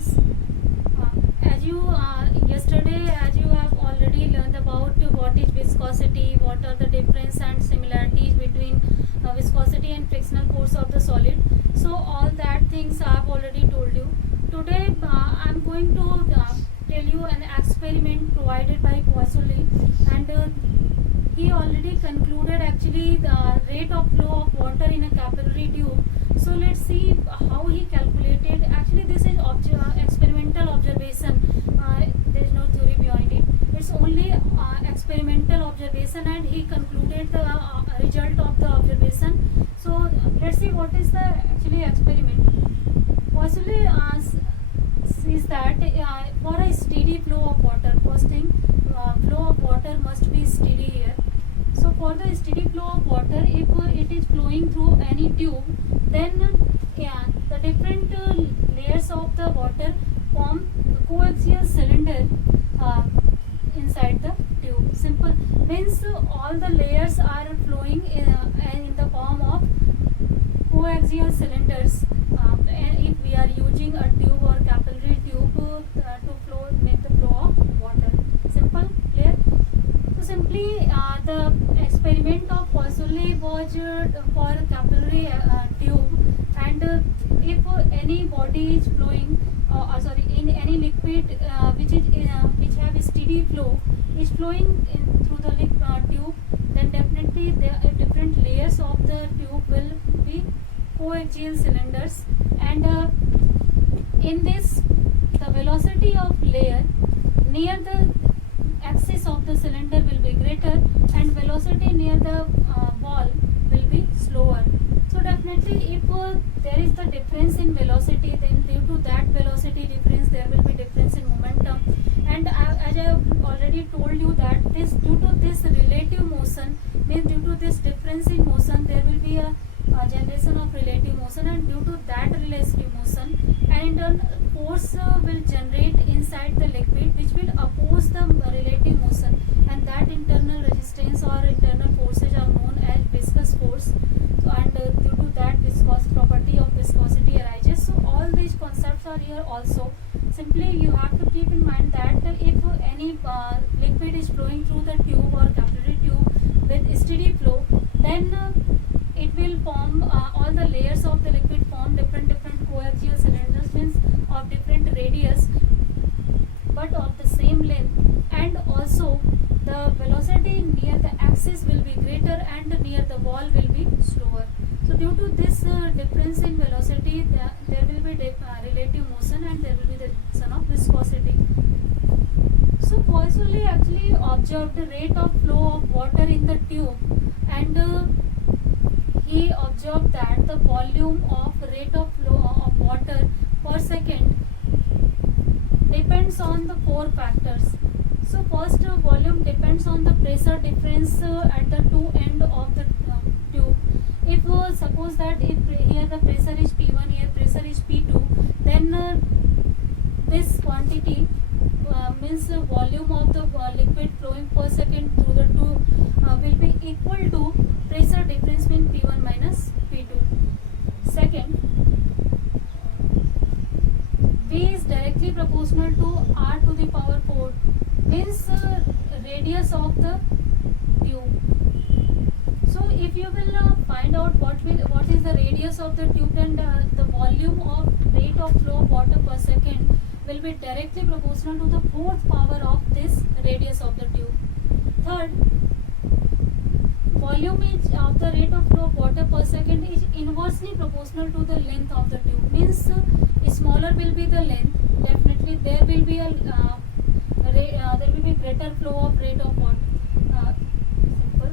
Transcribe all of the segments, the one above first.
students. As you yesterday, as you have already learned about what is viscosity, what are the difference and similarities between viscosity and frictional force of the solid. So all that things I have already told you. Today I am going to tell you an experiment provided by Poiseuille, and he already concluded actually the rate of flow of water in a capillary tube. So let's see how he calculated. Actually this is experimental observation. There is no theory behind it. It's only experimental observation, and he concluded the result of the observation. So let's see what is the actually experiment. Poiseuille sees that for a steady flow of water, first thing, flow of water must be steady here. So for the steady flow of water, if it is flowing through any tube, then the different layers of the water form coaxial cylinder inside the tube. Simple means all the layers are flowing in the form of coaxial cylinders. If we are using a tube or capillary tube to make the flow of water. Simple, clear? So simply the experiment of Poiseuille was for capillary tube, and if any body is flowing, in any liquid which have a steady flow is flowing through the tube, then definitely the different layers of the tube will be coaxial cylinders, and in this the velocity of layer near the axis of the cylinder will be greater, and velocity near the wall will be slower. So definitely if there is the difference in velocity, then due to that velocity difference there will be difference in momentum, and as I have already told you that this due to this relative motion, means due to this difference in motion there will be a generation of relative motion, and due to that relative motion an internal force will generate inside the liquid which will oppose the relative motion, and that internal resistance or internal forces are known as viscous force. So, and due to that viscous property of viscosity arises. So all these concepts are here also. Simply you have to keep in mind that if any liquid is flowing through the tube or capillary tube with steady flow, then it will form all the layers of the liquid form different coaxial cylinders, means of different radius but of the same length, and also the velocity near the axis will be greater and near the wall will be slower. So due to this difference in velocity, there will be relative motion, and there will be the reduction of viscosity. So Poiseuille actually observed the rate of flow of water in the tube, and he observed that the volume of rate of flow of water per second depends on the four factors. So first, volume depends on the pressure difference at the two end of the tube. If suppose that if here the pressure is P1, here pressure is P2, then this quantity means the volume of the liquid flowing per second through the tube will be equal to pressure difference between P1 minus P2. Second, V is directly proportional to R to the power 4, means radius of the tube. So if you will find out what is the radius of the tube, then the volume of rate of flow of water per second will be directly proportional to the fourth power of this radius of the tube. Third, volume of the rate of flow of water per second is inversely proportional to the length of the tube, means smaller will be the length, definitely there will be greater flow of rate of water,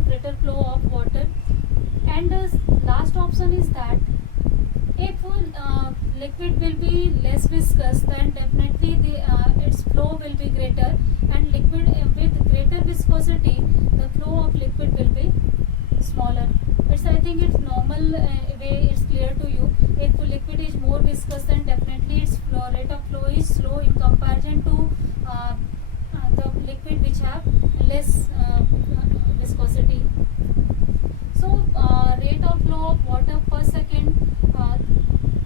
greater flow of water. And last option is that if liquid will be less viscous, then definitely its flow will be greater, and liquid with greater viscosity the flow of liquid will be smaller. I think it's normal way, it's clear to you. If liquid is more viscous, then definitely its rate of flow is slow in comparison to the liquid which have less viscosity. So rate of flow of water per second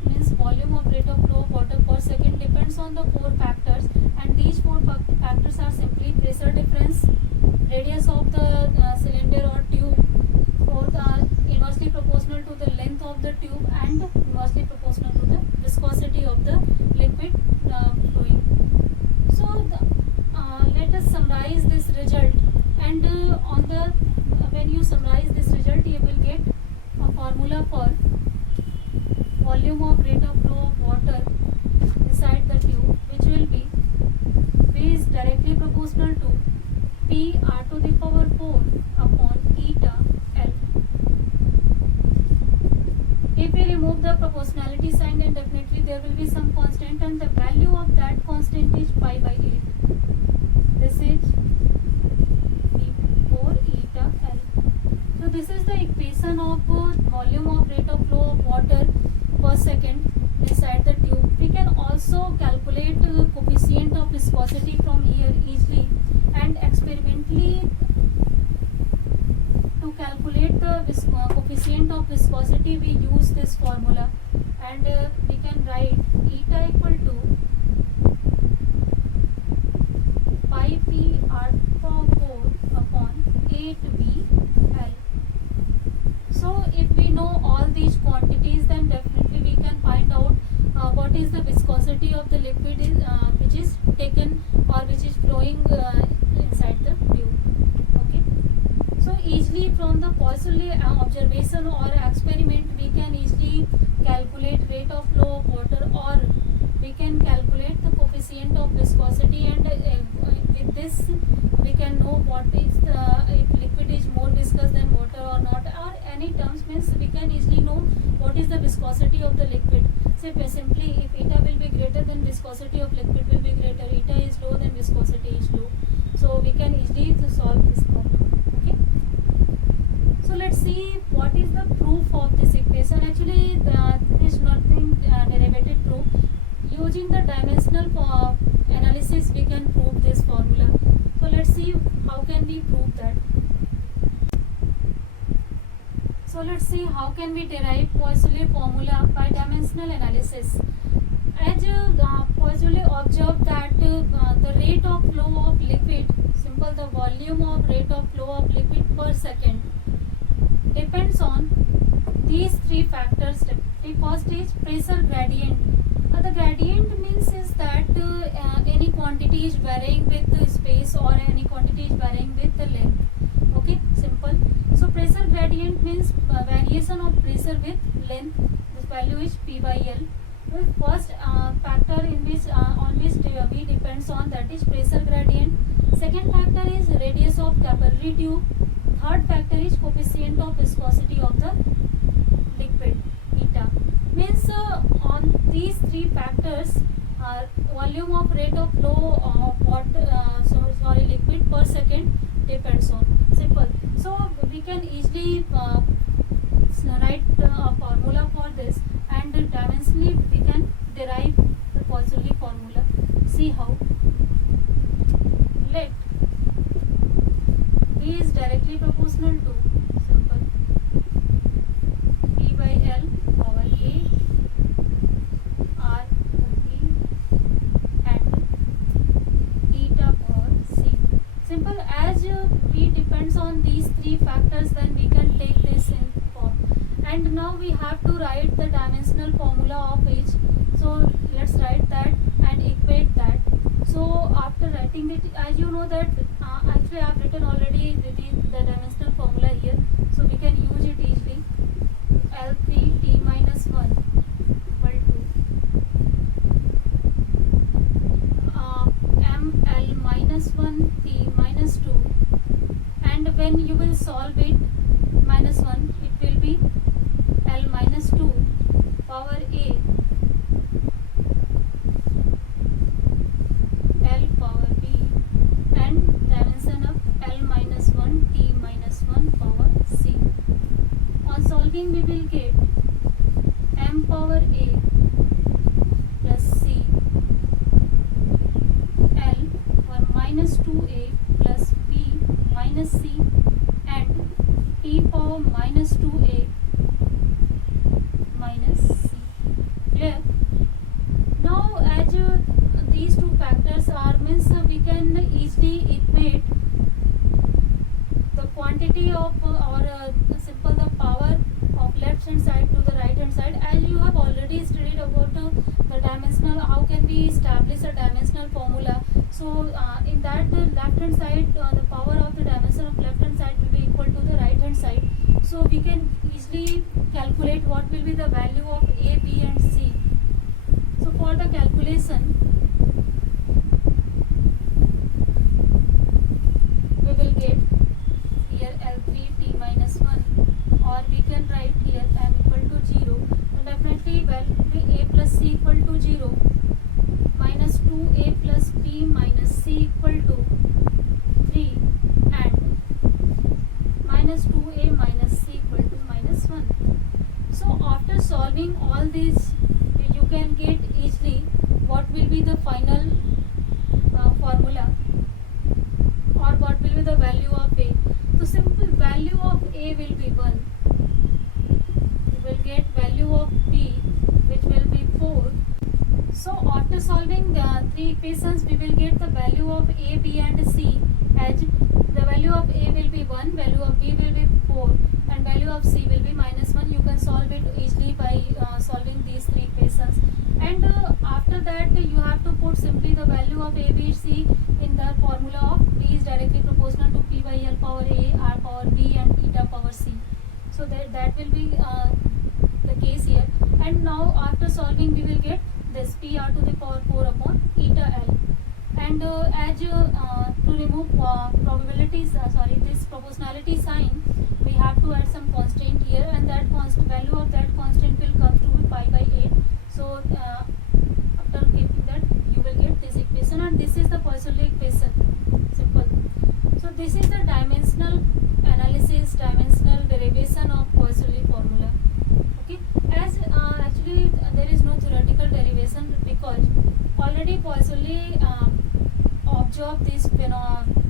means volume of rate of flow of water per second depends on the four factors, and these four factors are simply pressure difference, radius of the cylinder or tube, both are inversely proportional to the length of the tube and inversely proportional to the viscosity of the liquid flowing. So let us summarize this result, and on the when you summarize this result, you will get a formula for volume of rate of flow of water inside the tube, which will be V is directly proportional to P r to the power 4 upon eta L. If we remove the proportionality sign, then definitely there will be some constant, and the value of that constant is pi by 8. This is P4 eta L. So this is the equation of volume of rate of flow of water per second inside the tube. We can also calculate coefficient of viscosity from here easily, and experimentally to calculate the coefficient of viscosity we use this formula, and we can write eta equal to pi p r power 4 upon 8v L. So if we know all these quantities, then definitely we can find out what is the viscosity of the liquid which is taken or which is flowing inside the tube. Okay. So easily from the Poiseuille observation or experiment, we can easily calculate rate of flow of water, or we can calculate the coefficient of viscosity, and with this we can know what is if liquid is more viscous than water or not, or any terms, means we can easily know what is the viscosity of the liquid. So simply if eta will be greater, then viscosity of liquid will be greater. Eta is low, then viscosity is low. So we can easily solve this problem. Okay. So let's see what is the proof of this equation. Actually there is nothing derivative proof. Using the dimensional analysis we can prove this formula. So let's see how can we prove that. So let's see how can we derive Poiseuille formula by dimensional analysis. As Poiseuille observed that the rate of flow of liquid, simple, the volume of rate of flow of liquid per second depends on these three factors. The first is pressure gradient. The gradient means is that any quantity is varying with the space, or any quantity is varying with the length. Okay, simple. So pressure gradient means variation of pressure with length. This value is P by L. The first factor in which on which V depends on, that is pressure gradient. Second factor is radius of capillary tube. Third factor is coefficient of viscosity of the liquid, eta. Means on these three factors, volume of rate of flow of water, liquid per second depends on. Simple. So we can easily write a formula for this, and dimensionally we can derive the Poiseuille formula. See how. Let V is directly proportional to, simple, P by L power A R B and eta power C. Simple. As V depends on these three factors, then we can take this in form. And now we have to write the dimensional formula of each. So let's write that and equate that. So after writing it, as you know that actually I have written already the dimensional formula here, so we can use it easily. L3 T minus 1 equal to ML minus 1 T minus 2, and when you will solve it, minus 1, it will be L minus 2 power A L power B, and dimension of L minus 1 T minus 1 power C. On solving we will get M power A plus C L 1 minus 2A plus B minus C and T power minus 2A minus C. Clear? Now as these two factors are means we can easily equate the quantity of simple the power of left hand side to the right hand side. As you have already studied about the dimensional, how can we establish a dimensional formula. So in that left hand side, the power of the dimension of left hand side will be equal to the right hand side. So we can easily calculate what will be the value of A, B and C. So for the calculation, we will get here L3 T minus 1, or we can write here M equal to 0. So definitely A plus C equal to 0, minus 2A plus B minus C equal to 3, and minus 2A minus C equal to minus 1. So after solving all these, you can get easily what will be the final formula, or what will be the value of A. So simple value of A will be 1. You will get value of B, which will be 4. So after solving the three equations, we will get the value of A, B and C, as the value of A will be 1, value of B will be 4, and value of C will be minus 1. You can solve it easily by solving these three equations. And after that, you have to put simply the value of A, B, C in the formula of B is directly proportional to P by L power A, R power B and eta power C. So that will be the case here. And now after solving, we will get this PR to the power 4 upon eta L. And to remove probabilities, this proportionality sign, we have to add some constant here, and that value of that constant will come to be pi by 8. So after keeping that, you will get this equation, and this is the Poisson equation. Simple. So this is the dimensional analysis, dimensional derivation of Poisson formula. Okay, as actually there is no theoretical derivation, because already Poisson observed this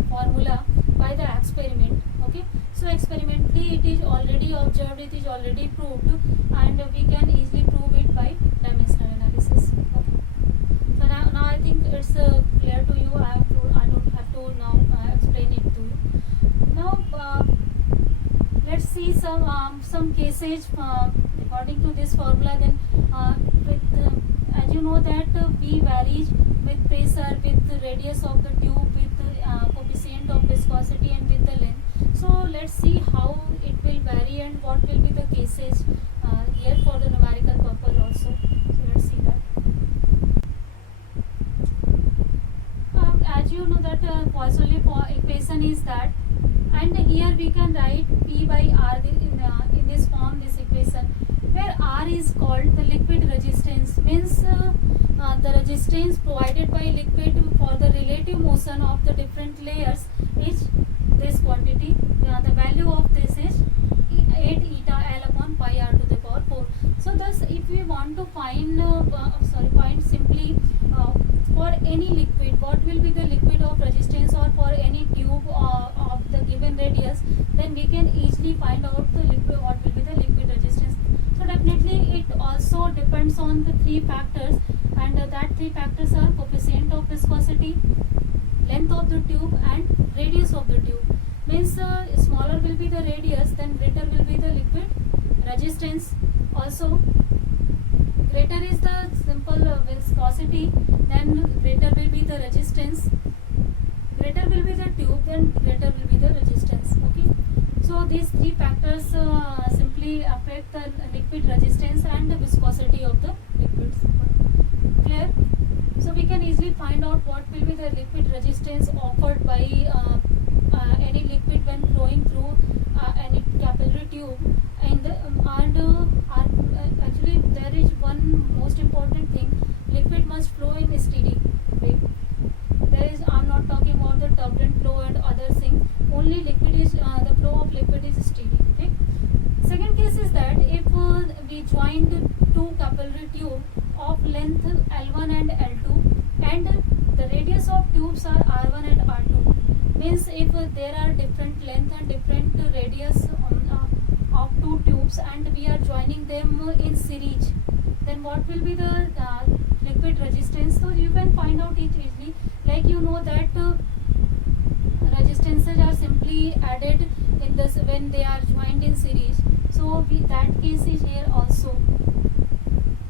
formula by the experiment. Okay, so experimentally it is already observed, it is already proved, and we can easily prove it by dimensional analysis. Okay, so now I think it's clear to you. I don't have to now explain it to you. Now let's see some cases according to this formula. Then as you know that V varies with pressure, with the radius of the tube, with the coefficient of viscosity and with the length. So let's see how it will vary and what will be the cases here for the numerical purpose also. So let's see that. As you know that Poisson equation is that, and here we can write P by R in this form, this equation, where R is called the liquid resistance, means the resistance provided by liquid for the relative motion of the different layers is this quantity. The value of this is 8 eta L upon pi R to the power 4. So thus if we want to find find simply for any liquid what will be the liquid of resistance, or for any tube of the given radius, then we can easily find out the liquid, what will be the liquid resistance. So definitely it also depends on the three factors, and that three factors are coefficient of viscosity, length of the tube and radius of the tube. Means smaller will be the radius, then greater will be the liquid resistance. Also greater is the simple viscosity, then greater will be the resistance. Greater will be the tube, then greater will be the resistance. Okay, so these three factors simply affect the liquid resistance and the viscosity of the liquids. Clear? So we can easily find out what will be the liquid resistance offered by any liquid when flowing through any capillary tube, and actually there is one most important thing: liquid must flow in a steady way. I'm not talking about the turbulent flow and other things. Only liquid is the flow of liquid is steady. Okay. Second case is that if we joined two capillary tube of length L1 and L2, and the radius of tubes are R1 and R2. Means if there are different length and different radius of two tubes, and we are joining them in series, then what will be the liquid resistance, so you can find out it easily. Like you know that resistances are simply added in this when they are joined in series. So that case is here also.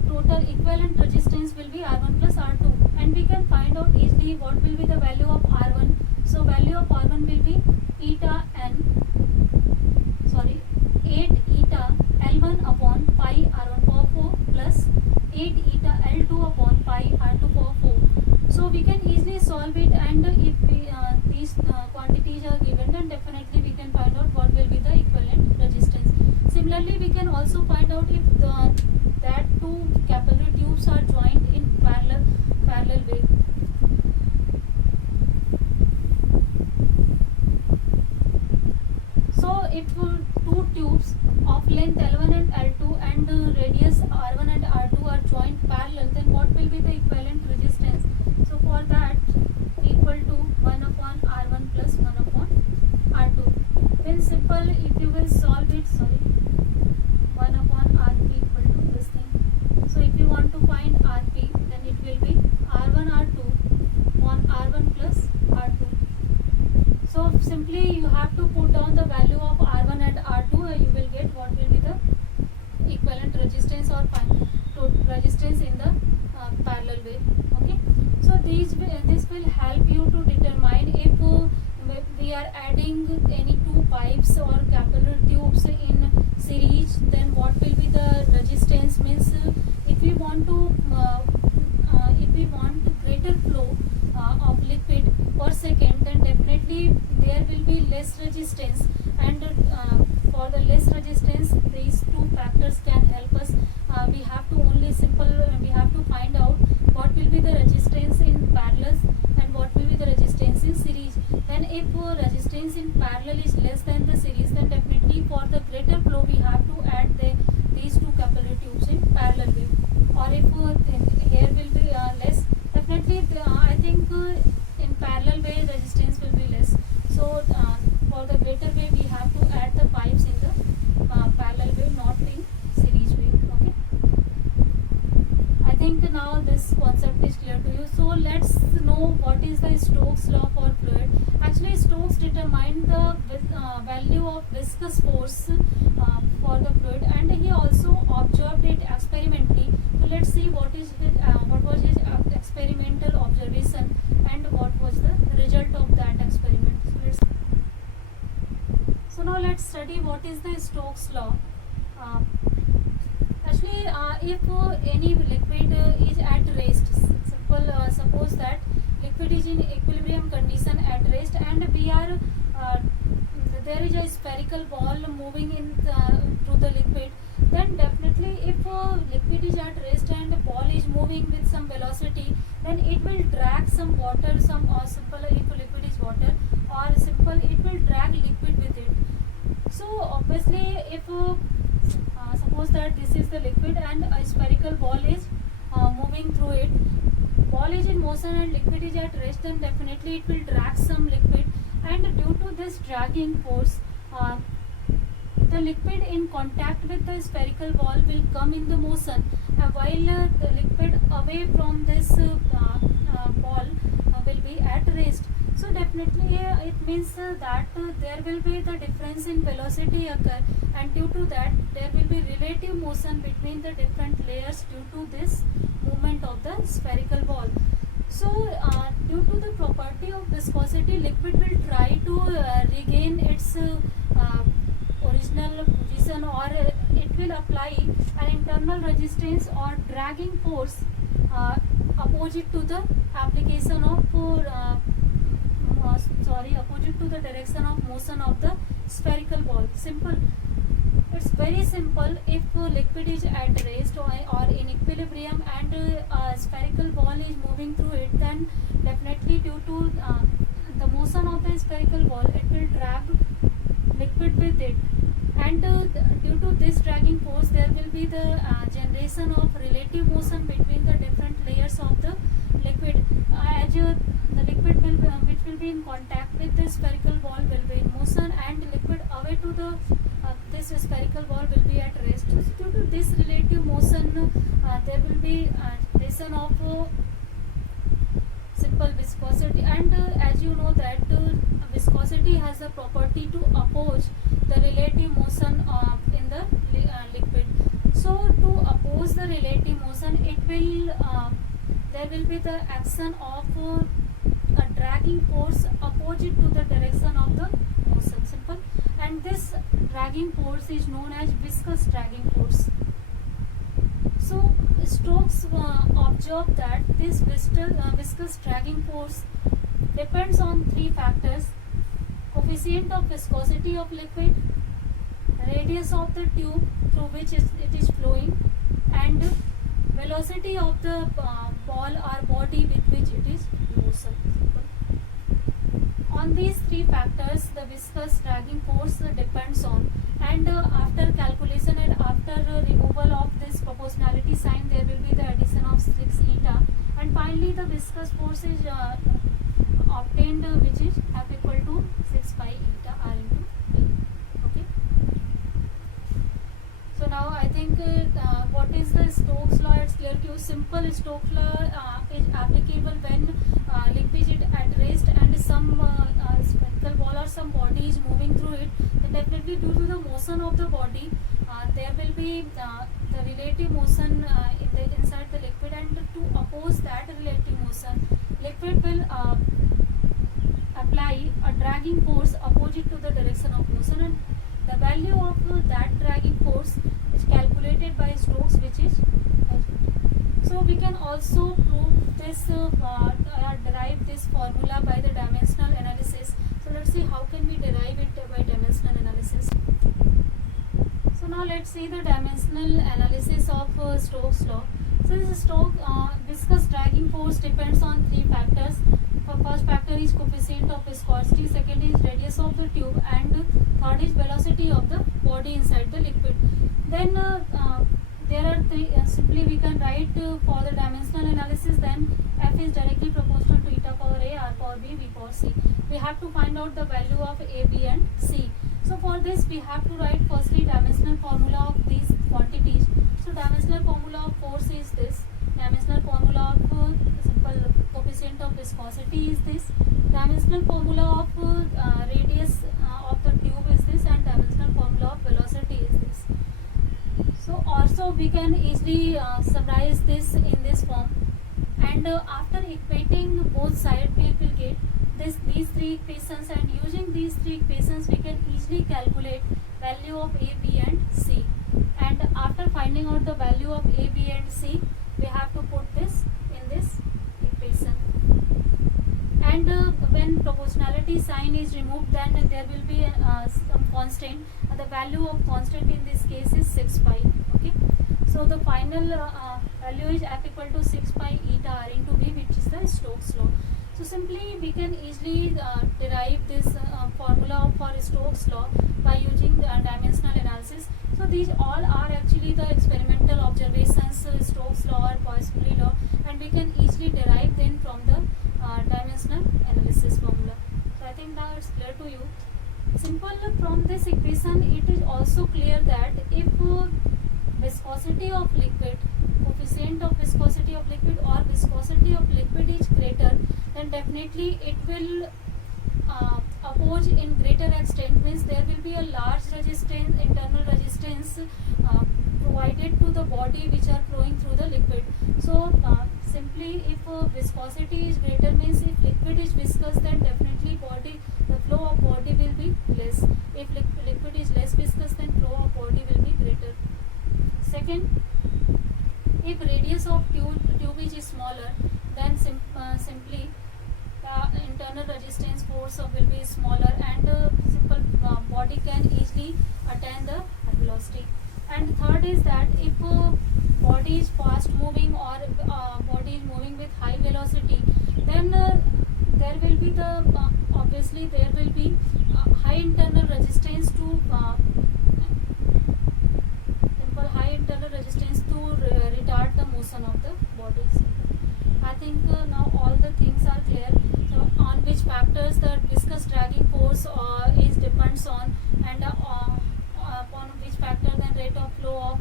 Total equivalent resistance will be R1 plus R2, and we can find out easily what will be the value of R1. So value of R1 will be 8 eta L1 upon pi R1 power 4 plus 8 eta L2 upon pi R2 power 4. So we can easily solve it, and if these quantities are given, then definitely we can find out what will be the equivalent resistance. Similarly, we can also find out if that two capillary tubes are joined in parallel way. So if two tubes of length L1 and L2 and radius R1 and R2 are joined parallel, then what will be the equivalent resistance? So for that, equal to 1 upon R1 plus 1 upon R2. Then simple, if you will solve it, 1 upon Rp equal to this thing. So if you want to find Rp, then it will be R1 R2 on R1 plus R2. So simply you have to put down the value of R1 and R2, you will get what will be the equivalent resistance or resistance in the parallel way. Okay. So this will help you to determine if we are adding any two pipes or capillary tubes in series, then what will be the resistance. Means if we want greater flow of liquid per second, then definitely there will be less resistance, and for the less resistance, these two factors can help us. We have to find out what will be the resistance in parallel and what will be the resistance in series. Then if resistance in parallel is less than the series, then definitely for the greater flow we have to add these two capillary tubes in parallel way. Or if here will be less, definitely I think in parallel way resistance will be less. So for the greater way we have to add the pipes in the parallel way, not in series way. Okay. I think now this concept is clear to you. So let's know what is the Stokes law for fluid. Actually, Stokes determined the value of viscous force for the fluid, and he also observed it experimentally. So let's see what was his experimental observation and what was the result of that experiment. So now let's study what is the Stokes law. Actually, if any liquid is at rest, suppose that liquid is in equilibrium condition at rest, and we are there is a spherical ball moving in through the liquid, then definitely if liquid is at rest and the ball is moving with some velocity, then it will drag some water, or simple if liquid is water, or simple it will drag liquid with it. So obviously if suppose that this is the liquid and a spherical ball is moving through it, ball is in motion and liquid is at rest, then definitely it will drag some liquid, and due to this dragging force, the liquid in contact with the spherical ball will come in the motion, while the liquid away from this ball will be at rest. So definitely it means that there will be the difference in velocity occur, and due to that there will be relative motion between the different layers due to this movement of the spherical ball. So due to the property of viscosity, liquid will try to regain its original position, or it will apply an internal resistance or dragging force opposite to the application of opposite to the direction of motion of the spherical ball. Simple. It's very simple. If liquid is at rest or in equilibrium and a spherical ball is moving through it, then definitely due to the motion of the spherical ball, it will drag liquid with it, and due to this dragging force there will be the generation of relative motion between the different layers of the liquid. As the liquid which will be in contact with the spherical ball will be in motion, and liquid away to the this spherical ball will be at rest. So due to this relative motion, there will be addition of simple viscosity, and as you know that viscosity has a property to oppose the relative motion in the liquid. So to oppose the relative motion, it will there will be the action of a dragging force opposite to the direction of the motion, simple, and this dragging force is known as viscous dragging force. So Stokes observed that this viscous dragging force depends on three factors: coefficient of viscosity of liquid, radius of the tube through which it is flowing, and velocity of the ball or body with which it is motion. On these three factors the viscous dragging force depends on, and after calculation and after removal of this proportionality sign, there will be the addition of 6 eta, and finally the viscous force is obtained, which is F equal to 6 pi eta R into V. Okay. So now I think what is the Stokes law? It's clear to you. Simple Stokes law is applicable when liquid is at rest and some spherical ball or some body is moving through it. Then definitely due to the motion of the body, there will be the relative motion inside the liquid, and to oppose that relative motion, liquid will apply a dragging force opposite to the direction of motion, and the value of that dragging force is calculated by Stokes, which is so we can also prove this derive this formula by the dimensional analysis. So let's see how can we derive it by dimensional analysis. So now let's see the dimensional analysis of Stokes law. So this viscous dragging force depends on three factors. First factor is coefficient of viscosity, second is radius of the tube, and third is velocity of the body inside the liquid. Then there are three, simply we can write for the dimensional analysis, then F is directly proportional to eta power A, R power B, V power C. We have to find out the value of A, B and C. So for this we have to write firstly dimensional formula of these quantities. So dimensional formula of force is this, dimensional formula of simple coefficient of viscosity is this, dimensional formula of radius of the tube is this, and dimensional formula of velocity is this. So also we can easily summarize this in this form, and after equating both sides we will get these three equations, and using these three equations we can easily calculate value of A, B and C, and after finding out the value of A, B and C, we have to put this in this equation, and when proportionality sign is removed, then there will be some constant. The value of constant in this case is 6 pi. Okay, so the final value is F equal to 6 pi eta R into V, which is the Stokes law. So simply we can easily derive this formula for Stokes law by using the dimensional analysis. So these all are actually the experimental observations, Stokes law or Poisson law, and we can easily derive them from the dimensional analysis formula. So I think now it's clear to you. Simple, from this equation it is also clear that if viscosity of liquid, coefficient of viscosity of liquid or viscosity of liquid is greater, then definitely it will oppose in greater extent, means there will be a large resistance, internal resistance provided to the body which are flowing through the liquid. So simply if viscosity is greater, means if liquid is viscous, then definitely the flow of body will be less. If liquid is less viscous, then flow of body will be greater. Second, if radius of tube is smaller, then simply the internal resistance force will be smaller, and simple body can easily attain the velocity. And third is that if body is fast moving or body is moving with high velocity, then there will be obviously there will be high internal resistance to high internal resistance to retard the motion of the body. I think now all the things are clear. So on which factors the viscous dragging force is depends on, and upon which factor then rate of flow of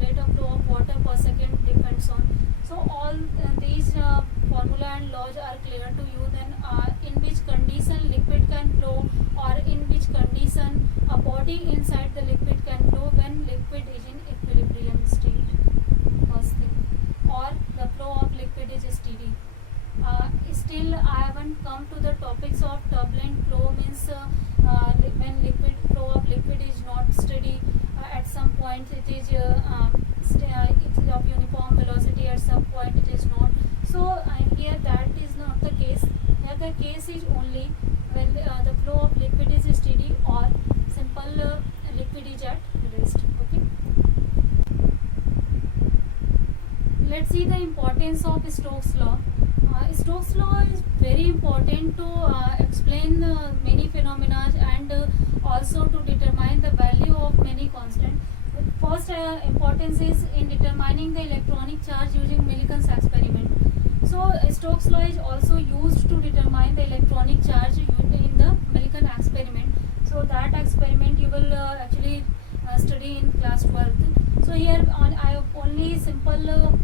rate of flow of water per second depends. depends on. So all these formula and laws are clear to you. Then in which condition liquid can flow, or in which condition a body inside the liquid can flow, when liquid is in equilibrium state, first thing, or the flow of liquid is steady. Still I haven't come to the topics of turbulent flow, means when liquid flow of liquid is not steady, at some point it is it is of uniform velocity, at some point it is not. So here that is not the case. Here the case is only when the flow of liquid is steady, or simple liquid is at rest. Okay, let's see the importance of Stokes law. Stokes law is very important to explain many phenomena, and also to determine the value of many constants. First importance is in determining the electronic charge using Millikan's experiment. So Stokes law is also used to determine the electronic charge in the Millikan experiment. So that experiment you will actually study in class 12th. So here I have only simple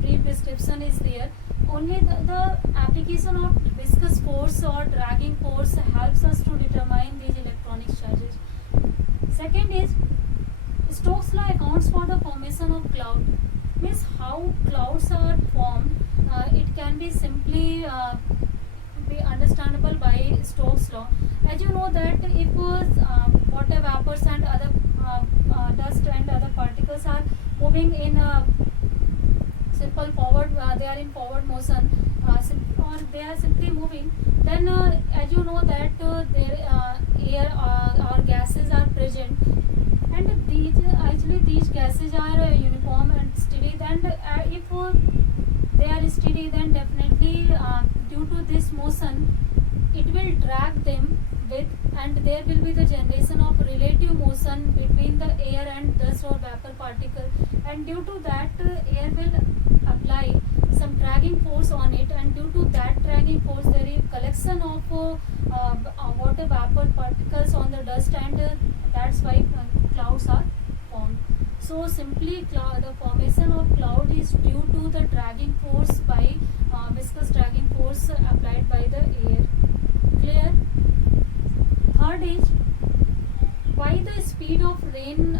brief description is there. Only the application of viscous force or dragging force helps us to determine these electronic charges. Second is Stokes law accounts for the formation of cloud. Means how clouds are formed. It can be simply be understandable by Stokes law. As you know that if water vapors and other dust and other particles are moving in simple forward, they are in forward motion, or they are simply moving, then as you know that their air or gases are present, and these gases are uniform and steady. Then if they are steady, then definitely due to this motion it will drag them with, and there will be the generation of relative motion between the air and dust or vapor particle, and due to that air will apply some dragging force on it, and due to that dragging force there is collection of water vapor particles on the dust, and that's why clouds are formed. So simply the formation of cloud is due to the dragging force by viscous dragging force applied by the air. Clear? Third is why the speed of rain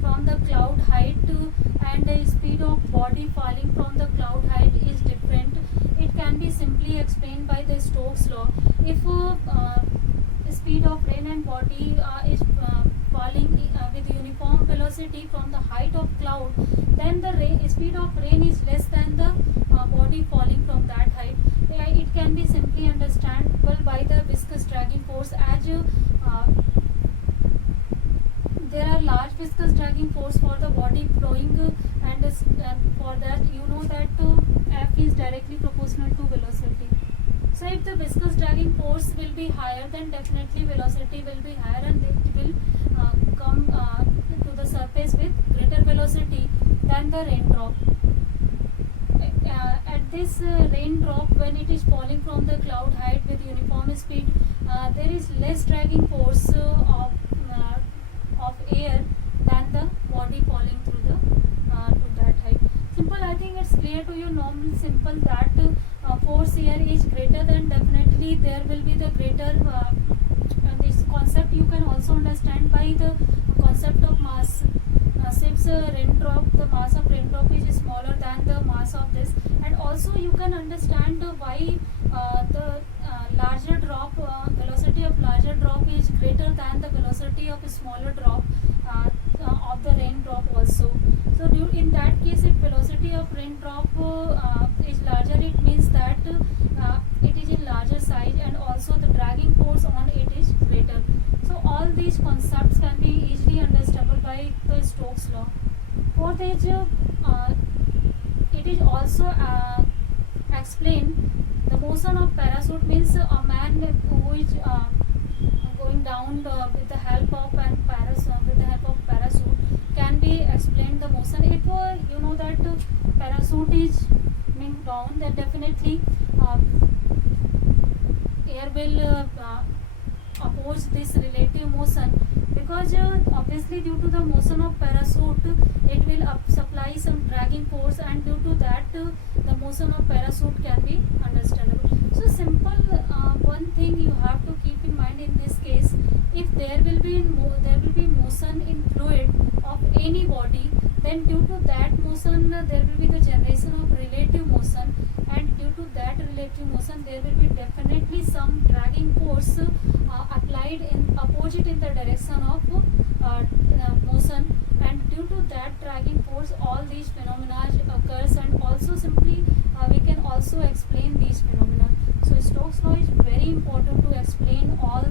from the cloud height and the speed of body falling from the cloud height is different. It can be simply explained by the Stokes law. If speed of rain and body is falling with uniform velocity from the height of cloud, then the speed of rain is less than the body falling from that height. It can be simply understandable by the viscous dragging force, as there are large viscous dragging force for the body flowing, and for that you know that F is directly proportional to velocity. So if the viscous dragging force will be higher, then definitely velocity will be higher, and it will come to the surface with greater velocity than the raindrop. At this raindrop, when it is falling from the cloud height with uniform speed, there is less dragging force of air than the body falling through the to that height. Simple, I think it's clear to you. Normal, simple, that force here is greater, then definitely there will be the greater. This concept you can also understand by the concept of mass. Since raindrop, the mass of raindrop is smaller than the mass of this, and also you can understand why the larger drop, velocity of larger drop is greater than the velocity of a smaller drop of the raindrop also. So in that case, if velocity of raindrop is larger, it means that it is in larger size, and also the dragging force on it is greater. So all these concepts can be easily understandable by the Stokes law. Fourth is it is also explain the motion of parachute, means a man who is going down with the help of parachute can be explained the motion. If you know that parachute is being down, then definitely air will oppose this relative motion, because obviously due to the motion of parachute it will supply some dragging force, and due to that the motion of parachute can be understandable. So simple one thing you have to keep in mind in this case, if there will be motion in fluid of any body, then due to that motion there will be the generation of relative motion, and due to that relative motion there will be definitely some dragging force applied in opposite in the direction of motion, and due to that dragging force all these phenomena occurs, and also simply we can also explain these phenomena. So Stokes law is very important to explain all